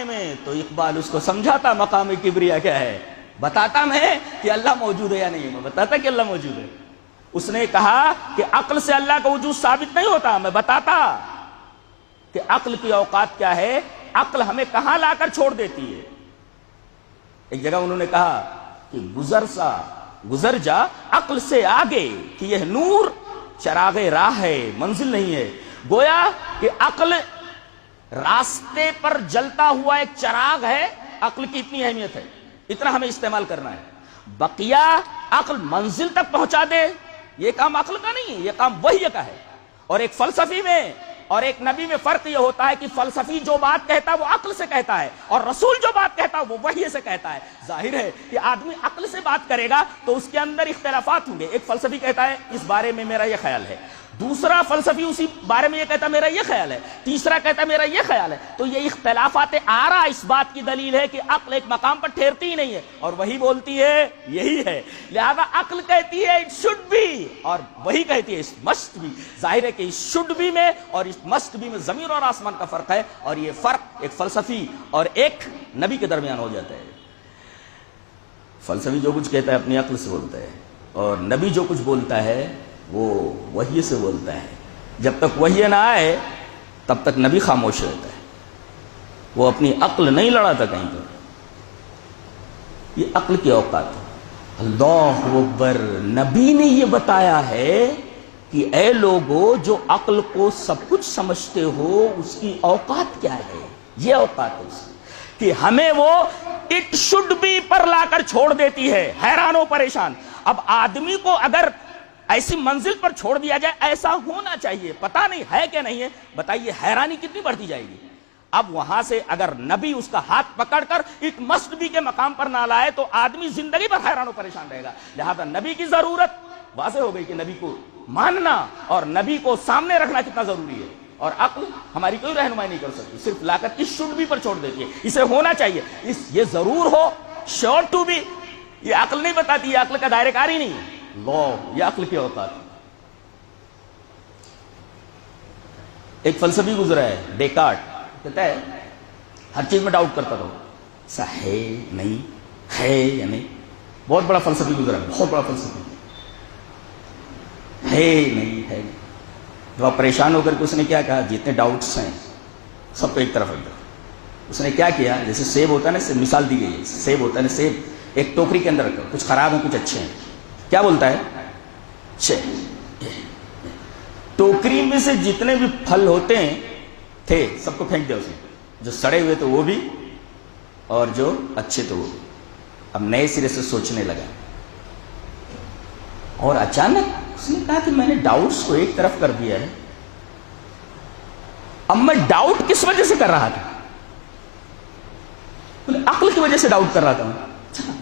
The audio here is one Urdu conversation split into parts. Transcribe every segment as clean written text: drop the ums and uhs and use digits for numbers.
بتانے میں تو اقبال اس کو سمجھاتا مقام کبریا کیا ہے. بتاتا میں کہ اللہ موجود ہے یا نہیں, میں بتاتا کہ اللہ موجود ہے. اس نے کہا کہ عقل سے اللہ کا وجود ثابت نہیں ہوتا, میں بتاتا کہ عقل کی اوقات کیا ہے, عقل ہمیں کہاں لا کر چھوڑ دیتی ہے. ایک جگہ انہوں نے کہا کہ گزر جا عقل سے آگے کہ یہ نور چراغ راہ ہے, منزل نہیں ہے. گویا کہ عقل راستے پر جلتا ہوا ایک چراغ ہے. عقل کی اتنی اہمیت ہے, اتنا ہمیں استعمال کرنا ہے. بقیہ عقل منزل تک پہنچا دے, یہ کام عقل کا نہیں ہے, یہ کام وحی کا ہے. اور ایک فلسفی میں اور ایک نبی میں فرق یہ ہوتا ہے کہ فلسفی جو بات کہتا ہے وہ عقل سے کہتا ہے, اور رسول جو بات کہتا ہے وہ وحی سے کہتا ہے. ظاہر ہے کہ آدمی عقل سے بات کرے گا تو اس کے اندر اختلافات ہوں گے. ایک فلسفی کہتا ہے اس بارے میں میرا یہ خیال ہے, دوسرا فلسفی اسی بارے میں یہ کہتا ہے میرا یہ خیال ہے, تیسرا کہتا ہے میرا یہ خیال ہے. تو یہ اختلافات آرا اس بات کی دلیل ہے کہ عقل ایک مقام پر ٹھہرتی ہی نہیں ہے, اور وہی بولتی ہے یہی ہے. لہذا عقل کہتی ہے اٹ شوڈ بی, اور وہی کہتی ہے اٹ مسٹ بی. ظاہر ہے کہ اس شوڈ بی میں اور اس مسٹ بی میں زمین اور آسمان کا فرق ہے, اور یہ فرق ایک فلسفی اور ایک نبی کے درمیان ہو جاتا ہے. فلسفی جو کچھ کہتا ہے اپنی عقل سے بولتا ہے, اور نبی جو کچھ بولتا ہے وہ وحی سے بولتا ہے. جب تک وحی نہ آئے تب تک نبی خاموش رہتا ہے, وہ اپنی عقل نہیں لڑاتا کہیں پر. یہ عقل کی اوقات ہے. اللہ اکبر. نبی نے یہ بتایا ہے کہ اے لوگو جو عقل کو سب کچھ سمجھتے ہو اس کی اوقات کیا ہے. یہ اوقات ہے اس کی کہ ہمیں وہ اٹ شوڈ بی پر لا کر چھوڑ دیتی ہے, حیران و پریشان. اب آدمی کو اگر ایسی منزل پر چھوڑ دیا جائے, ایسا ہونا چاہیے, پتہ نہیں ہے کہ نہیں ہے, بتائیے حیرانی کتنی بڑھتی جائے گی. اب وہاں سے اگر نبی اس کا ہاتھ پکڑ کر اٹ مسٹ بی کے مقام پر نہ لائے تو آدمی زندگی پر حیران و پریشان رہے گا. لہذا نبی کی ضرورت واضح ہو گئی کہ نبی کو ماننا اور نبی کو سامنے رکھنا کتنا ضروری ہے. اور عقل ہماری کوئی رہنمائی نہیں کر سکتی, صرف لا کر اس شوڈ بی پر چھوڑ دیتی ہے. اسے ہونا چاہیے, یہ ضرور ہو, شیور ٹو بی. یہ عقل نہیں بتاتی, یہ عقل کا دائرہ کار ہی نہیں ہے. یہ عقل کی اوقات. ایک فلسفی گزرا ہے ڈیکارٹ, کہتا ہے ہر چیز میں ڈاؤٹ کرتا رہو, ایسا ہے نہیں, ہے یا نہیں. بہت بڑا فلسفی گزرا ہے, بہت بڑا فلسفی, ہے نہیں, ہے نہیں. تو آپ پریشان ہو کر کے اس نے کیا کہا, جتنے ڈاؤٹس ہیں سب کو ایک طرف رکھ دو. اس نے کیا کیا, جیسے سیب ہوتا ہے نا, مثال دی گئی ہے, سیب ہوتا ہے نا, سیب ایک ٹوکری کے اندر رکھو, کچھ خراب ہیں کچھ اچھے ہیں. کیا بولتا ہے, ٹوکری میں سے جتنے بھی پھل ہوتے ہیں تھے سب کو پھینک دیا اس نے, جو سڑے ہوئے تو وہ بھی اور جو اچھے تو وہ بھی. اب نئے سرے سے سوچنے لگا, اور اچانک اس نے کہا کہ میں نے ڈاؤٹس کو ایک طرف کر دیا ہے, اب میں ڈاؤٹ کس وجہ سے کر رہا تھا, عقل کی وجہ سے ڈاؤٹ کر رہا تھا.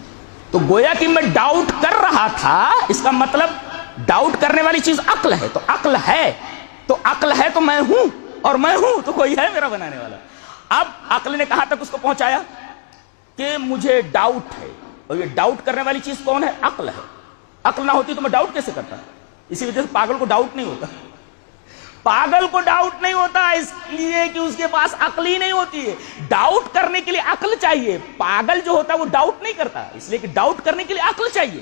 تو گویا کہ میں ڈاؤٹ کر رہا تھا, اس کا مطلب ڈاؤٹ کرنے والی چیز عقل ہے. تو عقل ہے تو عقل ہے تو میں ہوں, اور میں ہوں تو کوئی ہے میرا بنانے والا. اب عقل نے کہاں تک اس کو پہنچایا کہ مجھے ڈاؤٹ ہے, اور یہ ڈاؤٹ کرنے والی چیز کون ہے, عقل ہے. عقل نہ ہوتی تو میں ڈاؤٹ کیسے کرتا. اسی وجہ سے پاگل کو ڈاؤٹ نہیں ہوتا. پاگل کو ڈاؤٹ نہیں ہوتا اس لیے کہ اس کے پاس عقل ہی نہیں ہوتی ہے. ڈاؤٹ کرنے کے لیے عقل چاہیے. پاگل جو ہوتا ہے وہ ڈاؤٹ نہیں کرتا, اس لیے کہ ڈاؤٹ کرنے کے لیے عقل چاہیے.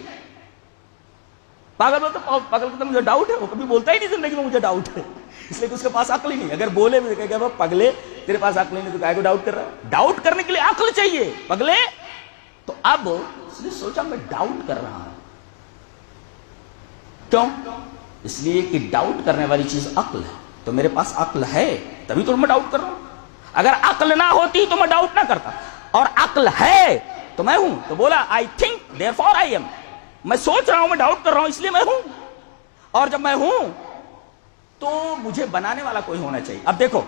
پاگل ہوتا, پاگل کو مجھے ڈاؤٹ ہے, وہ کبھی بولتا ہی نہیں زندگی میں مجھے ڈاؤٹ ہے, اس لیے کہ اس کے پاس عقل ہی نہیں. اگر بولے بھی کہ پگلے تیرے پاس عقل ہی نہیں تو کائے کو ڈاؤٹ کر رہا ہے. ڈاؤٹ کرنے کے لیے عقل چاہیے پگلے. تو اب اس نے سوچا میں ڈاؤٹ کر رہا ہوں, کیوں, اس لیے کہ ڈاؤٹ کرنے والی چیز عقل ہے. تو میرے پاس عقل ہے تبھی تو میں ڈاؤٹ کر رہا ہوں. اگر عقل نہ ہوتی تو میں ڈاؤٹ نہ کرتا, اور عقل ہے تو میں ہوں. تو بولا I think therefore I am, میں سوچ رہا ہوں, میں ڈاؤٹ کر رہا ہوں, اس لیے میں ہوں. اور جب میں ہوں تو مجھے بنانے والا کوئی ہونا چاہیے. اب دیکھو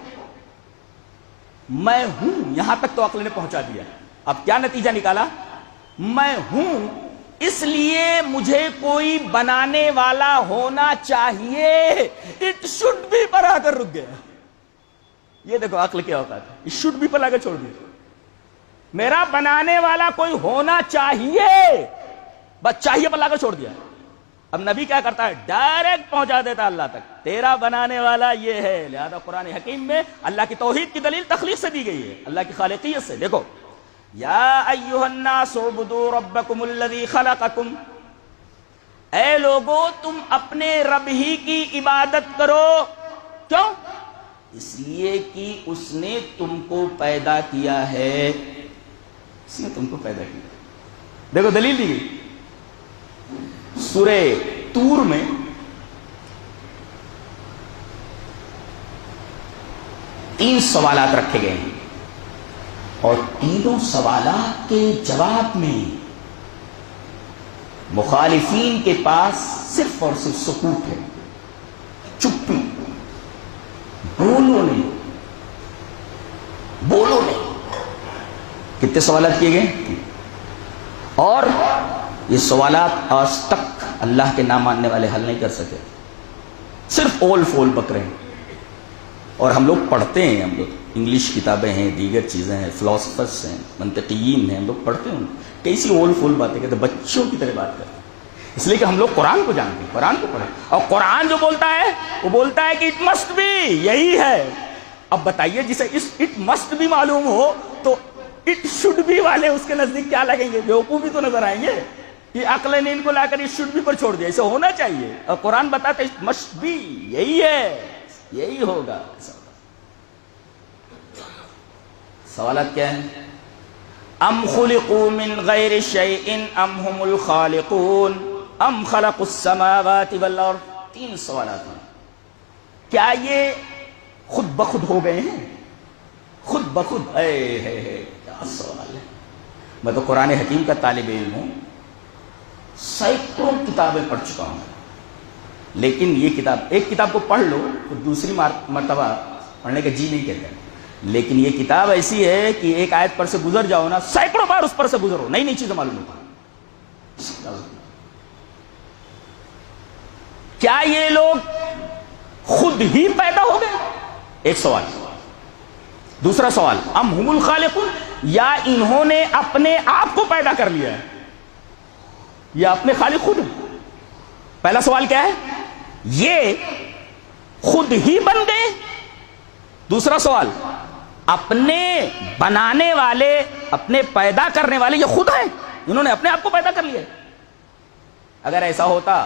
میں ہوں, یہاں تک تو عقل نے پہنچا دیا. اب کیا نتیجہ نکالا, میں ہوں اس لیے مجھے کوئی بنانے والا ہونا چاہیے. اٹ شوڈ بی پر آ کر رک گیا. یہ دیکھو عقل کیا ہوتا ہے, اٹ شوڈ بی پر لا کر چھوڑ دیا. میرا بنانے والا کوئی ہونا چاہیے, بس چاہیے پر لا کر چھوڑ دیا. اب نبی کیا کرتا ہے؟ ڈائریکٹ پہنچا دیتا اللہ تک، تیرا بنانے والا یہ ہے۔ لہذا قرآن حکیم میں اللہ کی توحید کی دلیل تخلیق سے دی گئی ہے، اللہ کی خالقیت سے۔ دیکھو، یا ایھا الناس اعبدوا ربکم الذی خلقکم، اے لوگو تم اپنے رب ہی کی عبادت کرو۔ کیوں؟ اس لیے کہ اس نے تم کو پیدا کیا ہے، اس نے تم کو پیدا کیا۔ دیکھو دلیل دی گئی سورہ طور میں، تین سوالات رکھے گئے ہیں اور تینوں سوالات کے جواب میں مخالفین کے پاس صرف اور صرف سکوت ہے، چپی، بولو نہیں، بولو نہیں۔ کتنے سوالات کیے گئے؟ اور یہ سوالات آج تک اللہ کے نہ ماننے والے حل نہیں کر سکے، صرف اول فول بکرے ہیں۔ اور ہم لوگ پڑھتے ہیں، ہم لوگ انگلش کتابیں ہیں، دیگر چیزیں ہیں، فلاسفرس ہیں، منطقیین ہیں، ہم لوگ پڑھتے ہیں، کیسی اول فول باتیں کرتے، بچوں کی طرح بات کرتے ہیں، اس لیے کہ ہم لوگ قرآن کو جانتے ہیں، قرآن کو پڑھیں، اور قرآن جو بولتا ہے وہ بولتا ہے کہ اٹ مسٹ بی، یہی ہے۔ اب بتائیے جسے اٹ مسٹ بھی معلوم ہو تو اٹ شوڈ بھی والے اس کے نزدیک کیا لگیں گے؟ بیوقوفی تو نظر آئیں گے کہ عقل نیند کو لا کر اٹ شوڈ بھی پر چھوڑ دیا، اسے ہونا چاہیے، اور قرآن بتاتا ہے اٹ مسٹ بی، یہی ہے، یہی ہوگا۔ سوالات کیا ہیں؟ ام خلقوا من غیر شیء ام هم الخالقون ام خلقوا السماوات والارض۔ تین سوالات ہیں۔ کیا یہ خود بخود ہو گئے ہیں؟ خود بخود، اے کیا سوال ہے۔ میں تو قرآن حکیم کا طالب علم ہوں، سینکڑوں کتابیں پڑھ چکا ہوں، لیکن یہ کتاب، ایک کتاب کو پڑھ لو تو دوسری مرتبہ پڑھنے کا جی نہیں کہتا، لیکن یہ کتاب ایسی ہے کہ ایک آیت پر سے گزر جاؤ نا، سینکڑوں بار اس پر سے گزرو، نئی نئی چیزیں معلوم ہوتی۔ کیا یہ لوگ خود ہی پیدا ہو گئے؟ ایک سوال۔ دوسرا سوال، ام هم الخالقون، یا انہوں نے اپنے آپ کو پیدا کر لیا ہے، یا اپنے خالق خود ہیں؟ پہلا سوال کیا ہے؟ یہ خود ہی بن گئے؟ دوسرا سوال، اپنے بنانے والے، اپنے پیدا کرنے والے یہ خود ہیں، انہوں نے اپنے آپ کو پیدا کر لیا ہے؟ اگر ایسا ہوتا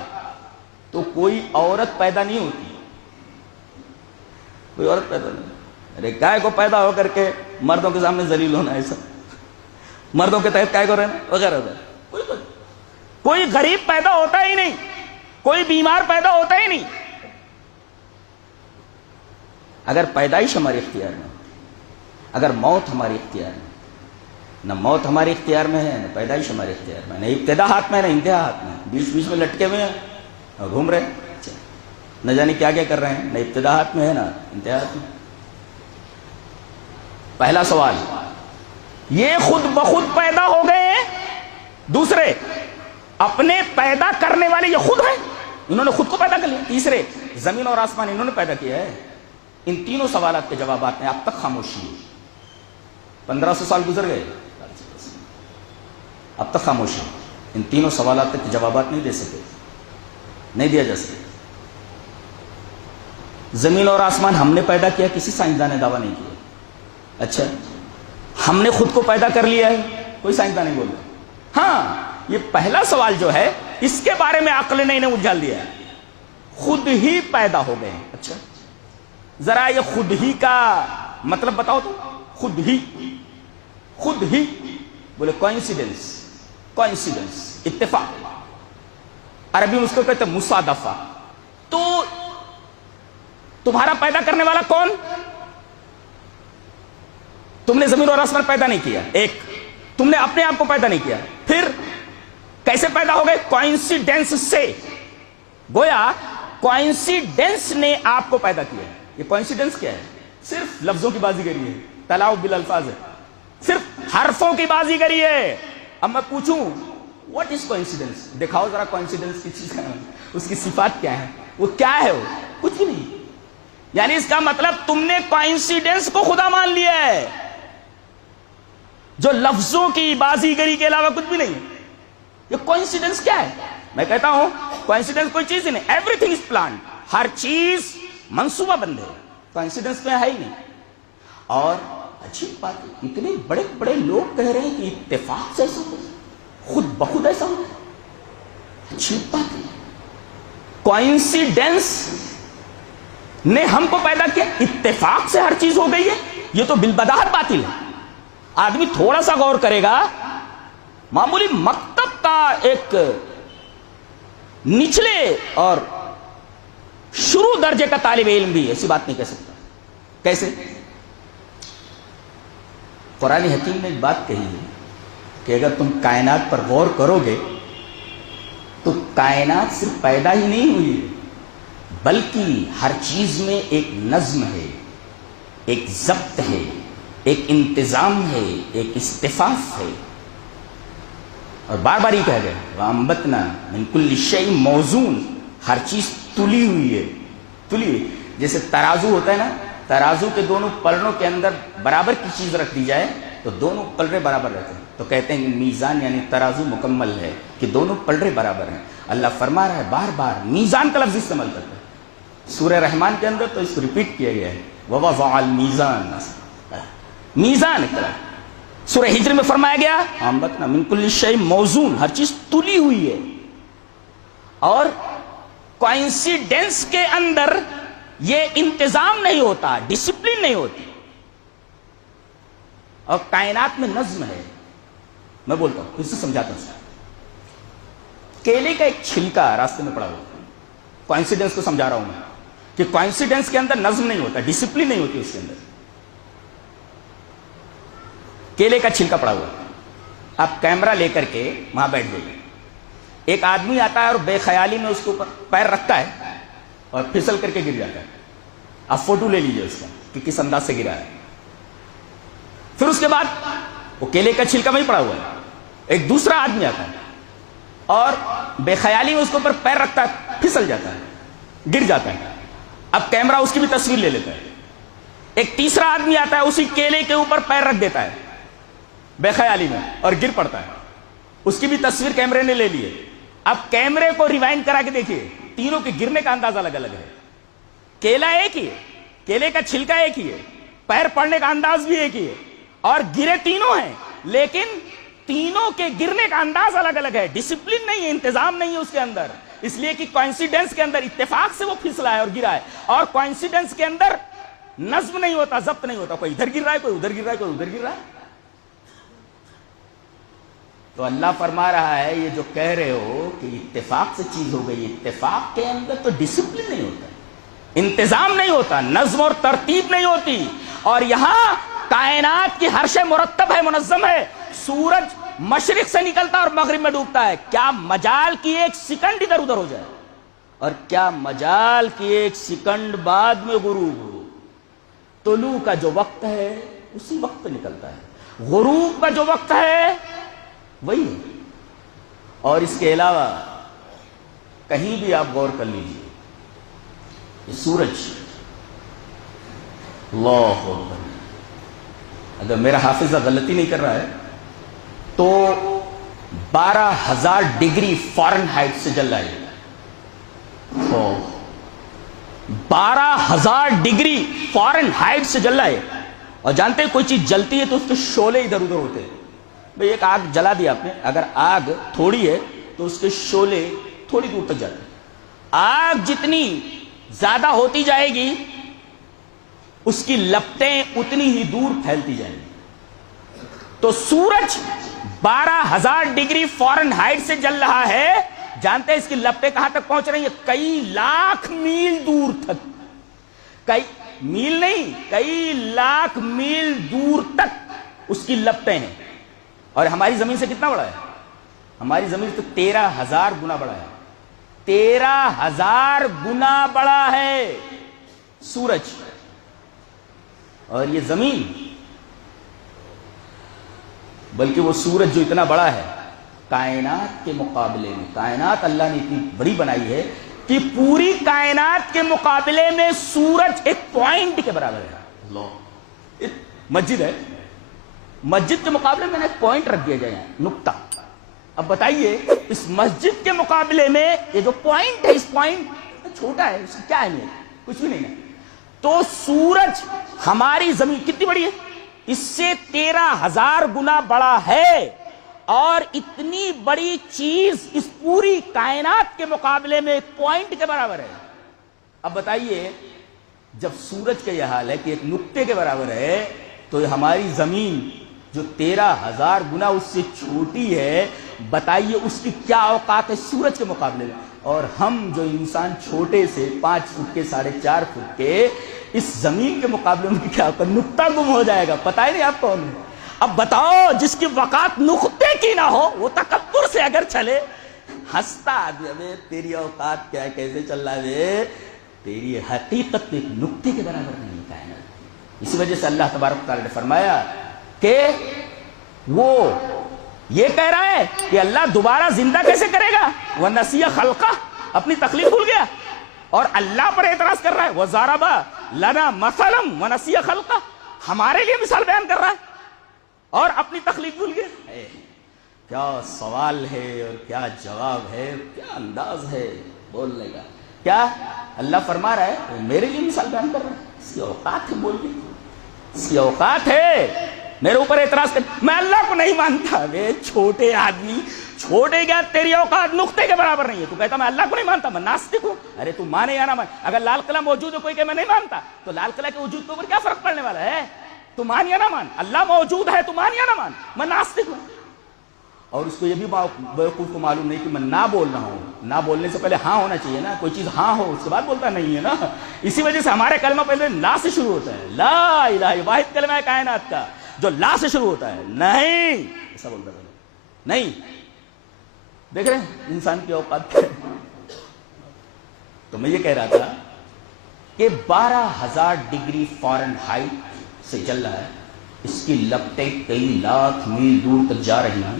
تو کوئی عورت پیدا نہیں ہوتی، کوئی عورت پیدا نہیں۔ ارے کائے کو پیدا ہو کر کے مردوں کے سامنے ذلیل ہونا، ایسا مردوں کے تحت کائے کو رہنا وغیرہ وغیرہ۔ کوئی غریب پیدا ہوتا ہی نہیں، کوئی بیمار پیدا ہوتا ہی نہیں۔ اگر پیدائش ہمارے اختیار میں، اگر موت ہماری اختیار میں، نہ موت ہمارے اختیار میں ہے، نہ پیدائش ہمارے اختیار میں، نہ ابتدا ہاتھ میں، نہ انتہا ہاتھ میں، بیچ بیچ میں لٹکے ہوئے ہیں اور گھوم رہے ہیں، نہ جانے کیا کیا کر رہے ہیں، نہ ابتدا ہاتھ میں ہے، نہ انتہا ہاتھ میں۔ پہلا سوال، یہ خود بخود پیدا ہو گئے ہیں؟ دوسرے، اپنے پیدا کرنے والے یہ خود ہیں، انہوں نے خود کو پیدا کر لیا؟ تیسرے، زمین اور آسمان انہوں نے پیدا کیا ہے؟ ان تینوں سوالات کے جوابات میں اب تک خاموشی ہے۔ 1500 سال گزر گئے، اب تک خاموشی۔ ان تینوں سوالات تک جوابات نہیں دے سکے، نہیں دیا جا سکے۔ زمین اور آسمان ہم نے پیدا کیا، کسی سائنسدان نے دعویٰ نہیں کیا۔ اچھا، ہم نے خود کو پیدا کر لیا ہے، کوئی سائنسدان نہیں بولتا۔ ہاں، یہ پہلا سوال جو ہے اس کے بارے میں عقل نے انہیں الجھال دیا ہے، خود ہی پیدا ہو گئے ہیں۔ اچھا، ذرا یہ خود ہی کا مطلب بتاؤ تو۔ خود ہی، خود ہی بولے کوئنسیڈنس، کوئنسیڈنس، اتفاق، عربی میں اس کو کہتے ہیں مصادفہ۔ تو تمہارا پیدا کرنے والا کون؟ تم نے زمین اور آسمان پیدا نہیں کیا، ایک تم نے اپنے آپ کو پیدا نہیں کیا، پھر کیسے پیدا ہو گئے؟ کوئنسیڈنس سے۔ گویا کوئنسیڈنس نے آپ کو پیدا کیا ہے۔ یہ کوئنسیڈنس کیا ہے؟ صرف لفظوں کی بازی گری ہے، تلاعب بالالفاظ ہے، صرف حرفوں کی بازی گری ہے۔ اب میں پوچھوں واٹ از کوئنسیڈنس؟ دکھاؤ ذرا کوئنسیڈنس کی چیز کا، اس کی صفات کیا ہے، وہ کیا ہے؟ وہ کچھ بھی نہیں۔ یعنی اس کا مطلب تم نے کوئنسیڈنس کو خدا مان لیا ہے، جو لفظوں کی بازی گری کے علاوہ کچھ بھی نہیں ہے۔ یہ کوئنسیڈنس کیا ہے؟ میں کہتا ہوں کوئنسیڈنس کوئی چیز ہی نہیں. Everything is planned. ہر چیز منصوبہ بند ہے, کوئنسیڈنس میں ہے ہی نہیں. اور اچھی بات ہے, اتنے بڑے بڑے لوگ کہہ رہے ہیں کہ اتفاق سے ایسا ہو, خود بخود ایسا ہو. اچھی بات ہے. کوئنسیڈنس نے ہم کو پیدا کیا, اتفاق سے ہر چیز ہو گئی ہے, یہ تو بالبداہت باطل ہے. آدمی تھوڑا سا غور کرے گا, معمولی مکتب کا ایک نچلے اور شروع درجے کا طالب علم بھی ایسی بات نہیں کہہ سکتا. کیسے؟ قرآن حکیم نے ایک بات کہی ہے کہ اگر تم کائنات پر غور کرو گے تو کائنات صرف پیدا ہی نہیں ہوئی بلکہ ہر چیز میں ایک نظم ہے, ایک ضبط ہے, ایک انتظام ہے, ایک استفاف ہے. اور بار بار یہ کہہ گئے وَأَنبَتْنَا مِن كُلِّ شَيْءٍ مَوْزُونٍ, ہر چیز تلی ہوئی ہے. تلی ہوئی جیسے ترازو ہوتا ہے نا, ترازو کے دونوں پلڑوں کے اندر برابر کی چیز رکھ دی جائے تو دونوں پلڑے برابر رہتے ہیں, تو کہتے ہیں میزان یعنی ترازو مکمل ہے کہ دونوں پلڑے برابر ہیں. اللہ فرما رہا ہے بار بار میزان کا لفظ استعمال کرتا ہے. سورہ رحمان کے اندر تو اس کو ریپیٹ کیا گیا ہے وَوَضَعَ الْمِيزَانَ, میزان ایک طرح. سورہ ہجر میں فرمایا گیا وَأَنبَتْنَا مِن كُلِّ شَيْءٍ مَوْزُونٍ, ہر چیز تلی ہوئی ہے. اور کوئنسیڈنس کے اندر یہ انتظام نہیں ہوتا, ڈسپلن نہیں ہوتی. اور کائنات میں نظم ہے. میں بولتا ہوں, پھر سے سمجھاتا ہوں. کیلے کا ایک چھلکا راستے میں پڑا ہوا, کوئنسیڈنس کو سمجھا رہا ہوں میں کہ کوئنسیڈنس کے اندر نظم نہیں ہوتا, ڈسپلن نہیں ہوتی اس کے اندر. کیلے کا چھلکا پڑا ہوا, آپ کیمرہ لے کر کے وہاں بیٹھ جائیے. ایک آدمی آتا ہے اور بے خیالی میں اس کے اوپر پیر رکھتا ہے اور پھسل کر کے گر جاتا ہے. آپ فوٹو لے لیجئے اس کا کہ کس انداز سے گرا ہے. پھر اس کے بعد وہ کیلے کا چھلکا میں ہی پڑا ہوا ہے, ایک دوسرا آدمی آتا ہے اور بے خیالی میں اس کے اوپر پیر رکھتا ہے, پھسل جاتا ہے, گر جاتا ہے. اب کیمرہ اس کی بھی تصویر لے لیتا ہے. ایک تیسرا آدمی آتا ہے, اسی کیلے کے اوپر پیر رکھ دیتا ہے بے خیالی میں اور گر پڑتا ہے, اس کی بھی تصویر کیمرے نے لے لی ہے. اب کیمرے کو ریوائنڈ کرا کے دیکھیے, تینوں کے گرنے کا انداز الگ الگ ہے. کیلا ایک ہی ہے, کیلے کا چھلکا ایک ہی ہے, پیر پڑنے کا انداز بھی ایک ہی ہے, اور گرے تینوں ہیں, لیکن تینوں کے گرنے کا انداز الگ الگ ہے. ڈسپلن نہیں ہے, انتظام نہیں ہے اس کے اندر, اس لیے کہ کوئنسیڈنس کے اندر اتفاق سے وہ پھسلا ہے اور گرا ہے. اور کوئنسیڈنس کے اندر نظم نہیں ہوتا, ضبط نہیں ہوتا, کوئی ادھر گر رہا ہے, کوئی ادھر گر رہا ہے, کوئی ادھر گر رہا ہے. تو اللہ فرما رہا ہے یہ جو کہہ رہے ہو کہ اتفاق سے چیز ہو گئی, اتفاق کے اندر تو ڈسپلن نہیں ہوتا, انتظام نہیں ہوتا, نظم اور ترتیب نہیں ہوتی. اور یہاں کائنات کی ہر شے مرتب ہے, منظم ہے. سورج مشرق سے نکلتا اور مغرب میں ڈوبتا ہے, کیا مجال کی ایک سیکنڈ ادھر ادھر ہو جائے, اور کیا مجال کی ایک سیکنڈ بعد میں غروب ہو. طلوع کا جو وقت ہے اسی وقت نکلتا ہے, غروب کا جو وقت ہے وہی ہے. اور اس کے علاوہ کہیں بھی آپ غور کر لیجیے, یہ سورج, اللہ اکبر, اگر میرا حافظہ غلطی نہیں کر رہا ہے تو 12,000 ڈگری فارن ہائٹ سے جل رہا ہے. 12,000 ڈگری فارن ہائٹ سے جل رہا ہے. اور جانتے ہیں کوئی چیز جلتی ہے تو اس کے شعلے ادھر ادھر ہوتے ہیں. بھئی ایک آگ جلا دیا آپ نے, اگر آگ تھوڑی ہے تو اس کے شعلے تھوڑی دور تک جاتے ہیں. آگ جتنی زیادہ ہوتی جائے گی اس کی لپٹیں اتنی ہی دور پھیلتی جائیں گی. تو سورج 12,000 ڈگری فارن ہائٹ سے جل رہا ہے. جانتے ہیں اس کی لپٹیں کہاں تک پہنچ رہی ہیں؟ کئی لاکھ میل دور تک. کئی میل نہیں, کئی لاکھ میل دور تک اس کی لپٹیں ہیں. اور ہماری زمین سے کتنا بڑا ہے؟ ہماری زمین سے 13,000 گنا بڑا ہے. 13,000 گنا بڑا ہے سورج. اور یہ زمین, بلکہ وہ سورج جو اتنا بڑا ہے کائنات کے مقابلے میں, کائنات اللہ نے اتنی بڑی بنائی ہے کہ پوری کائنات کے مقابلے میں سورج ایک پوائنٹ کے برابر ہے. مسجد ہے, مسجد کے مقابلے میں نے ایک پوائنٹ رکھ دیا جائے, نقطہ. اب بتائیے اس مسجد کے مقابلے میں یہ جو پوائنٹ ہے، اس پوائنٹ چھوٹا ہے، اس کی کیا اہمیت؟ کچھ بھی نہیں ہے۔ تو سورج ہماری زمین کتنی بڑی ہے؟ اس سے 13,000 گنا بڑا ہے، اور اتنی بڑی چیز اس پوری کائنات کے مقابلے میں ایک پوائنٹ کے برابر ہے۔ اب بتائیے جب سورج کا یہ حال ہے کہ ایک نقطے کے برابر ہے، تو ہماری زمین جو 13,000 گنا اس سے چھوٹی ہے، بتائیے اس کی کیا اوقات ہے سورج کے مقابلے میں۔ اور ہم جو انسان چھوٹے سے 5 فٹ کے 4.5 فٹ کے، اس زمین کے مقابلے میں کیا ہوگا؟ نقطہ گم ہو جائے گا، پتہ ہی نہیں آپ کون ہے۔ اب بتاؤ جس کی وقات نقطے کی نہ ہو، وہ تکبر سے اگر چلے، ہنستا آدمی، ابے تیری اوقات کیا ہے، کیسے چل رہا ہے، تیری حقیقت ایک نقطے کے برابر نہیں کائنات۔ اسی وجہ سے اللہ تبارک تعالیٰ نے فرمایا کہ وہ یہ کہہ رہا ہے کہ اللہ دوبارہ زندہ کیسے کرے گا؟ وَنَسِيَ خَلْقَهُ، اپنی تخلیق بھول گیا، اور اللہ پر اعتراض کر رہا ہے وَضَرَبَ لَنَا مَثَلًا وَنَسِيَ خَلْقَهُ، ہمارے لیے مثال بیان کر رہا ہے اور اپنی تخلیق بھول گیا۔ کیا سوال ہے اور کیا جواب ہے، کیا انداز ہے بولنے کا۔ کیا اللہ فرما رہا ہے میرے لیے مثال بیان کر رہا ہے، اس کی اوقات ہے بولنے کی، اس کی اوقات ہے میرے اوپر اعتراض کر۔ میں اللہ کو نہیں مانتا، بے چھوٹے آدمی، چھوٹے گیا، تیری اوقات نقطے کے برابر نہیں ہے، تو کہتا میں اللہ کو نہیں مانتا، میں ناستک ہوں۔ ارے تو مانے یا نہ مانے، اگر لال قلعہ موجود ہے کوئی کہ میں نہیں مانتا، تو لال قلعہ کے وجود کے اوپر کیا فرق پڑنے والا ہے؟ تو مان یا نہ مان، اللہ موجود ہے تو مان یا نہ مان، میں ناستک ہوں۔ اور اس کو یہ بھی بیوقوف کو معلوم نہیں کہ میں نہ بول رہا ہوں، نہ بولنے سے پہلے ہاں ہونا چاہیے نا، کوئی چیز ہاں ہو اس کے بعد بولتا نہیں ہے نا۔ اسی وجہ سے ہمارے کلمہ پہلے لا سے شروع ہوتا ہے، لا الہ، واحد کلمہ ہے کائنات کا جو لا سے شروع ہوتا ہے، نہیں ایسا بولتا ہے نہیں۔ دیکھ رہے ہیں انسان کی اوقات۔ تو میں یہ کہہ رہا تھا کہ 12,000 ڈگری فارن ہائٹ سے چل رہا ہے، اس کی لپٹیں کئی لاکھ میل دور تک جا رہی ہیں،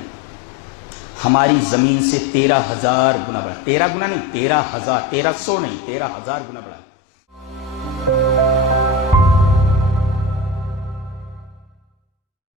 ہماری زمین سے 13,000 گنا بڑا، 13 گنا نہیں، 13,000، 1300 نہیں، 13,000 گنا بڑا۔